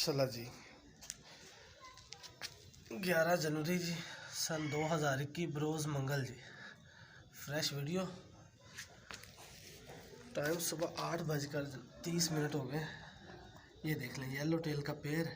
माशाल्लाह जी। 11 जनवरी जी सन 2021 बरोज़ मंगल जी। Fresh video. Time सुबह 8:30 हो गए। ये देख लें येलो टेल का पेड़।